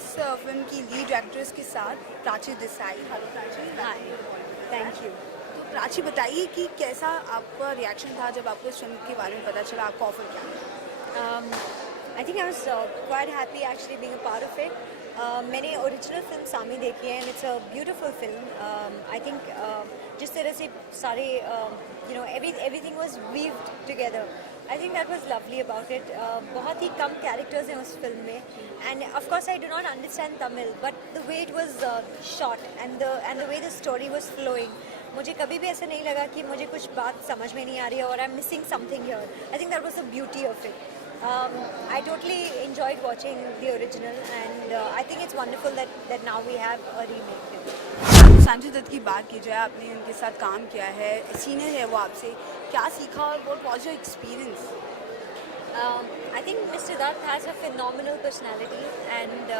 इस फिल्म की lead actress के साथ Prachi Desai. Hello Prachi. Hi, thank you. तो प्राची बताइए कि कैसा आपका रिएक्शन था जब आपको इस फिल्म के बारे में पता चला, आपका ऑफर क्या था? I think I was quite happy actually being a part of it. मैंने ओरिजिनल फिल्म सामी देखी है and it's a beautiful film. I think जिस तरह से सारे everything was weaved together, I think that was lovely about it. बहुत ही कम characters हैं उस फिल्म में end of course I do not understand Tamil but the way it was shot and the way the story was flowing, मुझे कभी भी ऐसा नहीं लगा कि मुझे कुछ बात समझ में नहीं आ रही है और I am missing something here. I think that was the beauty of it. I totally enjoyed watching the original and I think it's wonderful that now we have a remake. Sanjay Dutt की बात की जाए, आपने उनके साथ काम किया है, सीनियर है वो आपसे, क्या सीखा और what was your experience? I think Mr. Dutt has a phenomenal personality and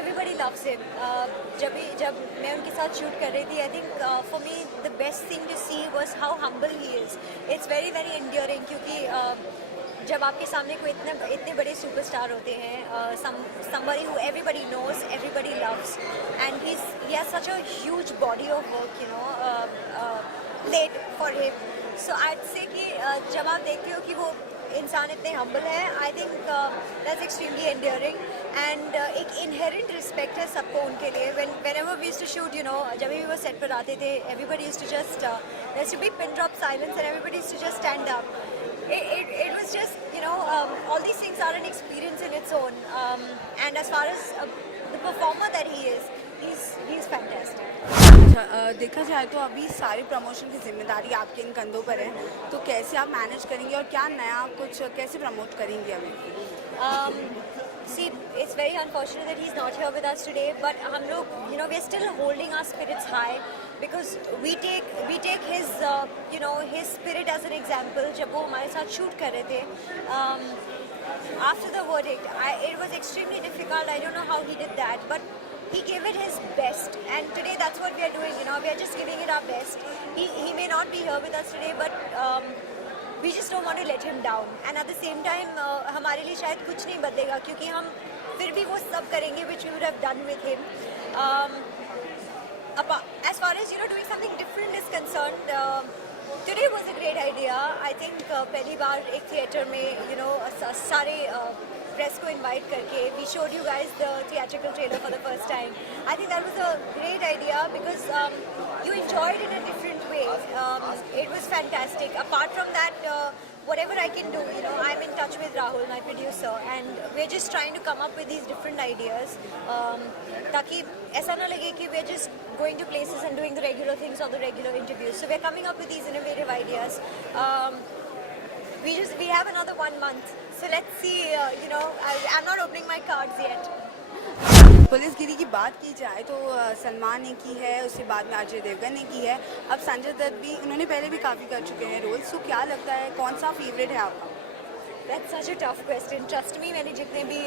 everybody loves him. जब मैं उनके साथ शूट कर रही थी, I think for me the best thing to see was how humble he is. It's very very endearing क्योंकि जब आपके सामने कोई इतने बड़े सुपरस्टार होते हैं, somebody who everybody knows, everybody loves, and he has such a huge body of work, laid for him. So I'd say कि जब आप देखते हो कि वो इंसान इतने हम्बल है, I think that's extremely endearing and एक इनहेरेंट रिस्पेक्ट है सबको उनके लिए। whenever we used to shoot, जब भी वो सेट पर आते थे, everybody used to just there used to be pin drop silence and everybody used to just stand up. It was just, all these things are an experience in its own. And as far as the performer that he is, he's fantastic. अच्छा, देखा जाए तो अभी सारी promotion की जिम्मेदारी आपके इन कंधों पर है, तो कैसे आप मैनेज करेंगे और क्या नया कुछ कैसे प्रमोट करेंगे अभी? See, it's very unfortunate that he's not here with us today, but हम लोग, we're still holding our spirits high because we take his his spirit as an example. जब वो हमारे साथ shoot कर रहे थे, after the verdict, it was extremely difficult. I don't know how he did that, but he gave it his best, and today that's what we are doing. We are just giving it our best. He may not be here with us today, but we just don't want to let him down. And at the same time, हमारे लिए शायद कुछ नहीं बदलेगा क्योंकि हम फिर भी वो सब करेंगे which we would have done with him. As far as doing something different is concerned, today was a great idea. I think पहली बार एक थिएटर में सारे प्रेस को इनवाइट करके we showed you guys the theatrical trailer for the first time. I think that was a great idea because you enjoyed it in a different way. It was fantastic. Apart from that, whatever I can do, I'm in touch with Rahul, my producer, and we're just trying to come up with these different ideas. ताकि ऐसा ना लगे कि we're just going to places and doing the regular things or the regular interviews. So we're coming up with these innovative ideas. We have another 1 month, so let's see. I'm not opening my cards yet. पुलिसगिरी की बात की जाए तो सलमान ने की है, उसके बाद में अजय देवगन ने की है, अब संजय दत्त भी, उन्होंने पहले भी काफ़ी कर चुके हैं रोल्स। तो क्या लगता है कौन सा फेवरेट है आपका? That's such a tough question. Trust me, मैंने जितने भी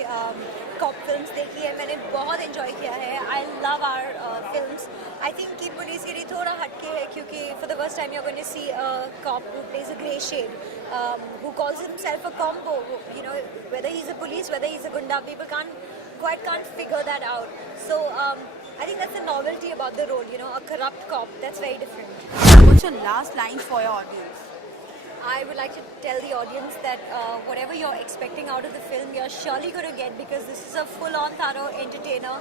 कॉप फिल्म्स देखी है मैंने बहुत एंजॉय किया है. I love our films. I think कि पुलिसगिरी थोड़ा हटके है क्योंकि for the first time you're going to see a cop who plays a grey shade, who calls himself a combo. Whether he's a police, whether he's a gunda, people can't figure that out. So I think that's the novelty about the role. A corrupt cop, that's very different. What's your last line for your audience? I would like to tell the audience that whatever you're expecting out of the film, you're surely going to get because this is a full-on thorough entertainer.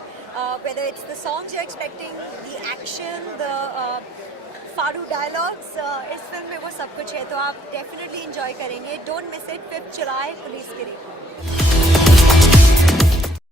Whether it's the songs you're expecting, the action, the फाड़ू dialogues, इस film में वो सब कुछ है, तो आप definitely enjoy करेंगे. Don't miss it. 5th July, पुलिसगिरी.